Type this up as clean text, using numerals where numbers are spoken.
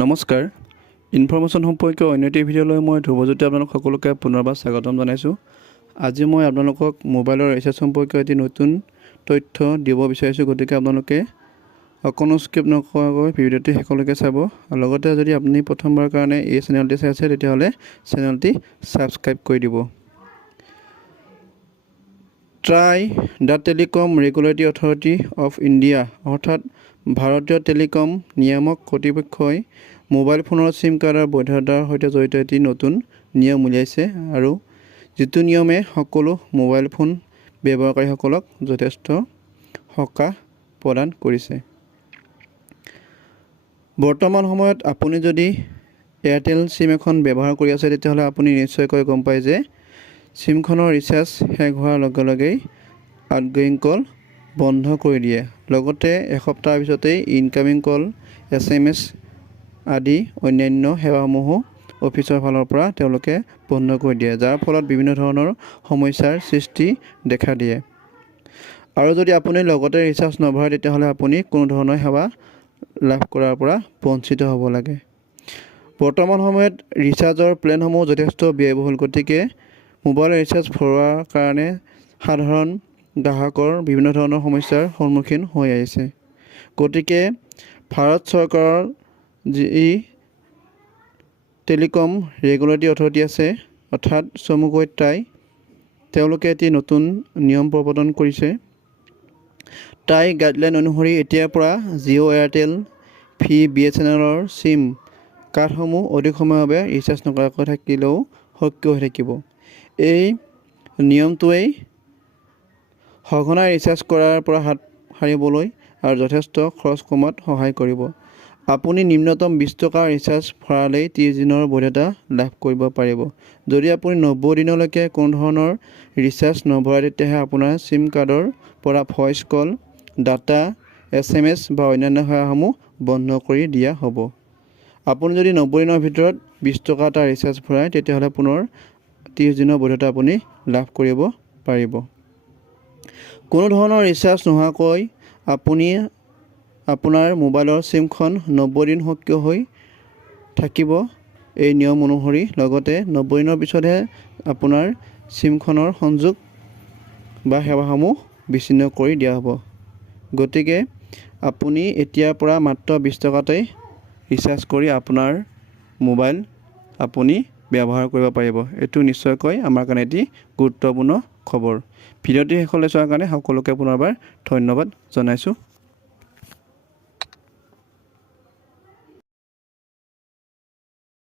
নমস্কাৰ ইনফৰমেশ্যন সম্পৰ্কীয় অন্য এটি ভিডিঅ'লৈ মই ধ্ৰুৱজ্যোতি আপোনালোক সকলোকে পুনৰবাৰ স্বাগতম জনাইছোঁ। আজি মই আপোনালোকক মোবাইলৰ ৰিচাৰ্জ সম্পৰ্কীয় এটি নতুন তথ্য দিব বিচাৰিছোঁ, গতিকে আপোনালোকে অকণো স্কিপ নকৰাকৈ ভিডিঅ'টি শেষলৈকে চাব। আৰু লগতে যদি আপুনি প্ৰথমবাৰৰ কাৰণে এই চেনেলটি চাই আছে তেতিয়াহ'লে চেনেলটি ছাবস্ক্ৰাইব কৰি দিব। Try the telecom regulatory authority of India অৰ্থাৎ ভাৰতীয় টেলিকম নিয়ামক কৰ্তৃপক্ষই মোবাইল ফোনৰ চিম কাৰ্ডৰ বৈধতাৰ সৈতে জড়িত এটি নতুন নিয়ম উলিয়াইছে আৰু যিটো নিয়মে সকলো মোবাইল ফোন ব্যৱহাৰকাৰীসকলক যথেষ্ট সকাহ প্ৰদান কৰিছে। বৰ্তমান সময়ত আপুনি যদি এয়াৰটেল চিম এখন ব্যৱহাৰ কৰি আছে তেতিয়াহ'লে আপুনি নিশ্চয়কৈ গম পায় যে চিমখনৰ ৰিচাৰ্জ শেষ হোৱাৰ লগে লগেই আউটগয়িং কল বন্ধ কৰি দিয়ে। লগতে এসপ্তাহৰ পিছতেই ইনকামিং কল SMS আদি অন্যান্য সেৱাসমূহো অফিচৰ ফালৰ পৰা তেওঁলোকে বন্ধ কৰি দিয়ে, যাৰ ফলত বিভিন্ন ধৰণৰ সমস্যাৰ সৃষ্টি দেখা দিয়ে। আৰু যদি আপুনি লগতে ৰিচাৰ্জ নভৰাই তেতিয়াহ'লে আপুনি কোনো ধৰণৰ সেৱা লাভ কৰাৰ পৰা বঞ্চিত হ'ব লাগে। বৰ্তমান সময়ত ৰিচাৰ্জৰ প্লেনসমূহ যথেষ্ট ব্যয়বহুল, গতিকে মোবাইলৰ ৰিচাৰ্জ ভৰোৱাৰ কাৰণে সাধাৰণ গ্ৰাহকৰ বিভিন্ন ধৰণৰ সমস্যাৰ সন্মুখীন হৈ আহিছে। গতিকে ভাৰত চৰকাৰৰ যি টেলিকম ৰেগুলেটৰী অথৰিটি আছে অৰ্থাৎ চমুকৈ ট্ৰাই, তেওঁলোকে এটি নতুন নিয়ম প্ৰৱৰ্তন কৰিছে। ট্ৰাই গাইডলাইন অনুসৰি এতিয়াৰ পৰা জিঅ' এয়াৰটেল BSNLৰ চিম কাৰ্ডসমূহ অধিক সময়ৰ বাবে ৰিচাৰ্জ নকৰাকৈ থাকিলেও সক্ৰিয় হৈ থাকিব। এই নিয়মটোৱেই সঘনাই ৰিচাৰ্জ কৰাৰ পৰা হাত সাৰিবলৈ আৰু যথেষ্ট খৰচ কমোৱাত সহায় কৰিব। আপুনি নিম্নতম 20 টকাৰ ৰিচাৰ্জ ভৰালেই 30 দিনৰ বৈধতা লাভ কৰিব পাৰিব। যদি আপুনি 90 দিনলৈকে কোনো ধৰণৰ ৰিচাৰ্জ নভৰাই তেতিয়াহে আপোনাৰ চিম কাৰ্ডৰ পৰা ভইচ কল, ডাটা, SMS বা অন্যান্য সেৱাসমূহ বন্ধ কৰি দিয়া হ'ব। আপুনি যদি 90 দিনৰ ভিতৰত 20 টকা এটা ৰিচাৰ্জ ভৰাই তেতিয়াহ'লে পুনৰ 30 দিনৰ বৈধতা আপুনি লাভ কৰিব পাৰিব। কোনো ধৰণৰ ৰিচাৰ্জ নোহোৱাকৈ আপুনি আপোনাৰ মোবাইলৰ চিমখন 90 দিন সক্ৰিয় হৈ থাকিব এই নিয়ম অনুসৰি। লগতে 90 দিনৰ পিছতহে আপোনাৰ চিমখনৰ সংযোগ বা সেৱাসমূহ বিচ্ছিন্ন কৰি দিয়া হ'ব। গতিকে আপুনি এতিয়াৰ পৰা মাত্ৰ 20 টকাতেই ৰিচাৰ্জ কৰি আপোনাৰ মোবাইল আপুনি ব্যৱহাৰ কৰিব পাৰিব। এইটো নিশ্চয়কৈ আমাৰ কাৰণে এটি গুৰুত্বপূৰ্ণ খবৰ। ভিডিঅ'টি শেষলৈ চোৱাৰ কাৰণে সকলোকে পুনৰবাৰ ধন্যবাদ জনাইছোঁ।